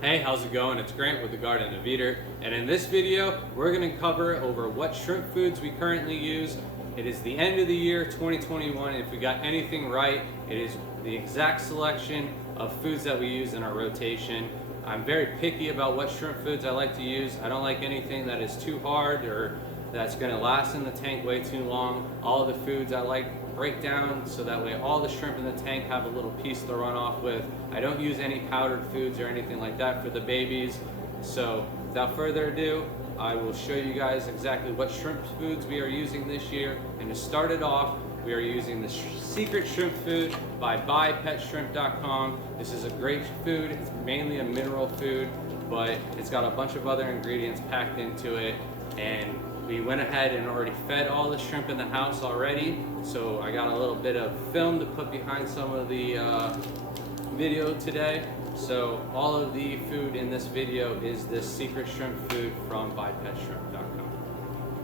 Hey, how's it going? It's Grant with the Garden of Eater, and in this video, we're going to cover over what shrimp foods we currently use. It is the end of the year 2021, and if we got anything right, it is the exact selection of foods that we use in our rotation. I'm very picky about what shrimp foods I like to use. I don't like anything that is too hard or that's going to last in the tank way too long. All of the foods I like break down so that way all the shrimp in the tank have a little piece to run off with. I don't use any powdered foods or anything like that for the babies. So without further ado, I will show you guys exactly what shrimp foods we are using this year. And to start it off, we are using the Secret Shrimp Food by biopetshrimp.com. This is a great food. It's mainly a mineral food, but it's got a bunch of other ingredients packed into it. And we went ahead and already fed all the shrimp in the house already. So I got a little bit of film to put behind some of the video today. So all of the food in this video is this Secret Shrimp Food from biopetshrimp.com.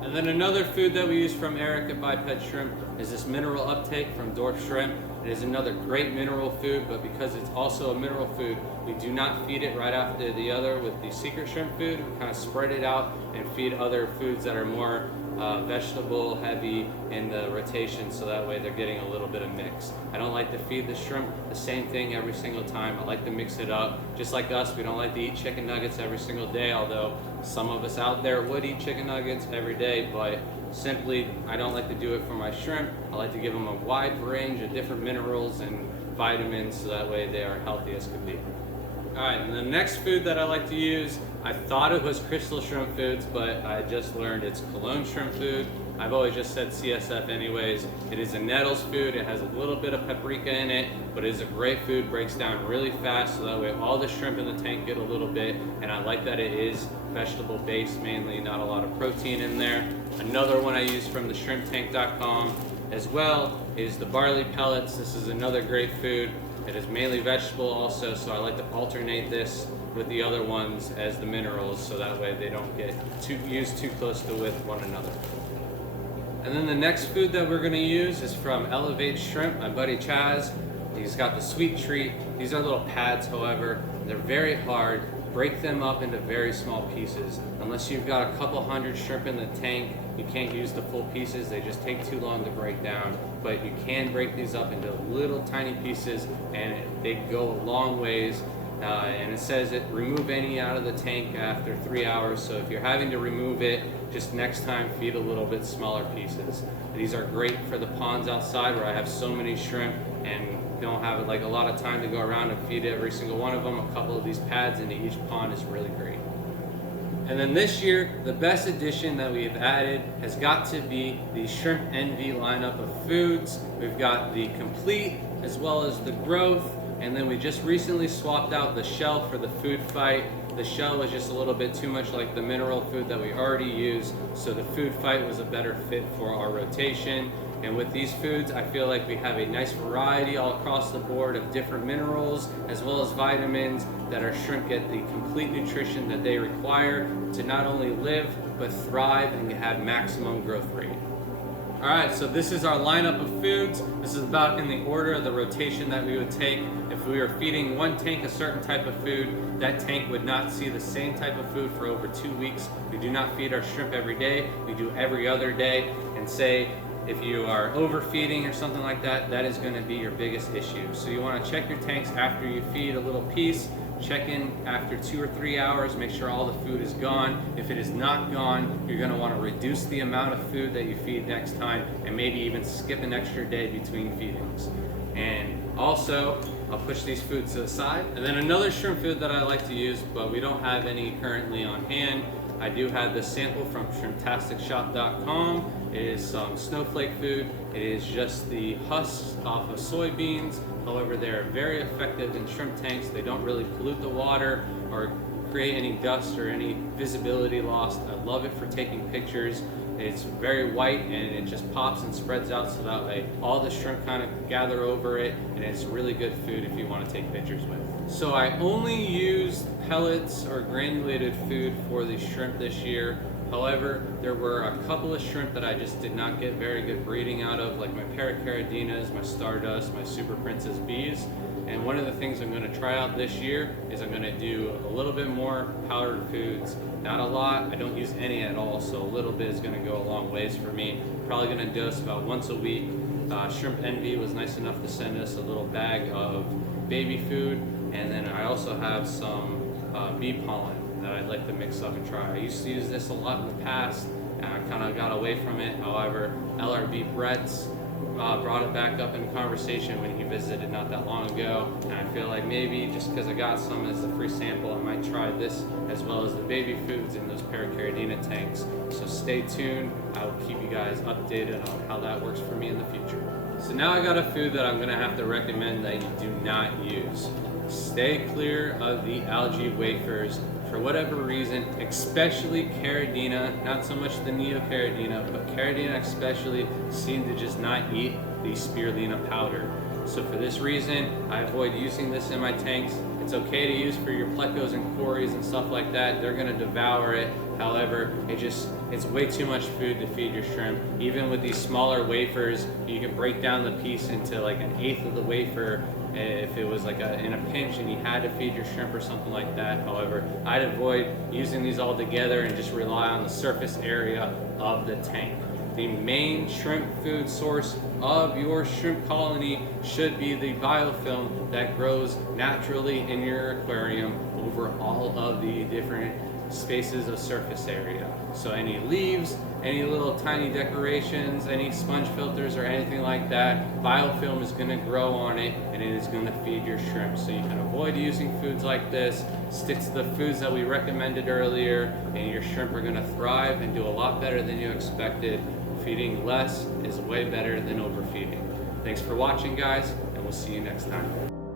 And then another food that we use from Eric at Biped Shrimp is this mineral uptake from Dwarf Shrimp. It is another great mineral food, but because it's also a mineral food, we do not feed it right after the other with the Secret Shrimp Food. We kind of spread it out and feed other foods that are more vegetable heavy in the rotation, so that way they're getting a little bit of mix. I don't like to feed the shrimp the same thing every single time. I like to mix it up. Just like us, we don't like to eat chicken nuggets every single day, although some of us out there would eat chicken nuggets every day, but simply I don't like to do it for my shrimp. I like to give them a wide range of different minerals and vitamins so that way they are healthy as could be. Alright, and the next food that I like to use, I thought it was Crystal Shrimp Foods, but I just learned it's Cologne Shrimp Food. I've always just said CSF anyways. It is a nettles food. It has a little bit of paprika in it, but it is a great food, breaks down really fast, so that way all the shrimp in the tank get a little bit, and I like that it is vegetable based mainly, not a lot of protein in there. Another one I use from the shrimptank.com as well is the barley pellets. This is another great food. It is mainly vegetable also, so I like to alternate this with the other ones as the minerals, so that way they don't get used too close to with one another. And then the next food that we're going to use is from Elevate Shrimp, my buddy Chaz. He's got the sweet treat. These are little pads, however. They're very hard. Break them up into very small pieces. Unless you've got a couple hundred shrimp in the tank, you can't use the full pieces. They just take too long to break down. But you can break these up into little tiny pieces, and they go a long ways. And it says it remove any out of the tank after 3 hours. So if you're having to remove it, just next time feed a little bit smaller pieces. These are great for the ponds outside where I have so many shrimp and don't have like a lot of time to go around and feed every single one of them. A couple of these pads into each pond is really great. And then this year, the best addition that we have added has got to be the Shrimp Envy lineup of foods. We've got the Complete as well as the Growth, and then we just recently swapped out the shell for the Food Fight. The shell was just a little bit too much like the mineral food that we already use, so the Food Fight was a better fit for our rotation. And with these foods, I feel like we have a nice variety all across the board of different minerals as well as vitamins that our shrimp get the complete nutrition that they require to not only live but thrive and have maximum growth rate. Alright, so this is our lineup of foods. This is about in the order of the rotation that we would take. If we were feeding one tank a certain type of food, that tank would not see the same type of food for over 2 weeks. We do not feed our shrimp every day. We do every other day. And say if you are overfeeding or something like that, that is going to be your biggest issue. So you want to check your tanks after you feed a little piece. Check in after 2 or 3 hours, make sure all the food is gone. If it is not gone, you're going to want to reduce the amount of food that you feed next time and maybe even skip an extra day between feedings. And also, I'll push these foods to the side. And then another shrimp food that I like to use, but we don't have any currently on hand. I do have this sample from shrimptasticshop.com. It is some snowflake food. It is just the husks off of soybeans. However, they're very effective in shrimp tanks. They don't really pollute the water or create any dust or any visibility loss. I love it for taking pictures. It's very white and it just pops and spreads out, so that way all the shrimp kind of gather over it, and it's really good food if you want to take pictures with. So I only used pellets or granulated food for the shrimp this year. However, there were a couple of shrimp that I just did not get very good breeding out of, like my Paracaradinas, my Stardust, my Super Princess Bees. And one of the things I'm going to try out this year is I'm going to do a little bit more powdered foods. Not a lot, I don't use any at all, so a little bit is going to go a long ways for me. Probably going to dose about once a week. Shrimp Envy was nice enough to send us a little bag of baby food, and then I also have some bee pollen that I'd like to mix up and try. I used to use this a lot in the past, and I kind of got away from it. However, LRB Brett's brought it back up in conversation when he visited not that long ago, and I feel like maybe just because I got some as a free sample, I might try this as well as the baby foods in those Paracaridina tanks. So stay tuned. I will keep you guys updated on how that works for me in the future. So now I got a food that I'm going to have to recommend that you do not use. Stay clear of the algae wafers for whatever reason, especially Caridina, not so much the Neocaridina, but Caridina especially seem to just not eat the spirulina powder. So for this reason, I avoid using this in my tanks. It's okay to use for your plecos and cories and stuff like that. They're gonna devour it. However, it's way too much food to feed your shrimp. Even with these smaller wafers, you can break down the piece into like an eighth of the wafer if it was like in a pinch and you had to feed your shrimp or something like that. However, I'd avoid using these all together and just rely on the surface area of the tank. The main shrimp food source of your shrimp colony should be the biofilm that grows naturally in your aquarium over all of the different spaces of surface area. So any leaves, any little tiny decorations, any sponge filters or anything like that, biofilm is going to grow on it and it is going to feed your shrimp. So you can avoid using foods like this, stick to the foods that we recommended earlier, and your shrimp are going to thrive and do a lot better than you expected. Feeding less is way better than overfeeding. Thanks for watching, guys, and we'll see you next time.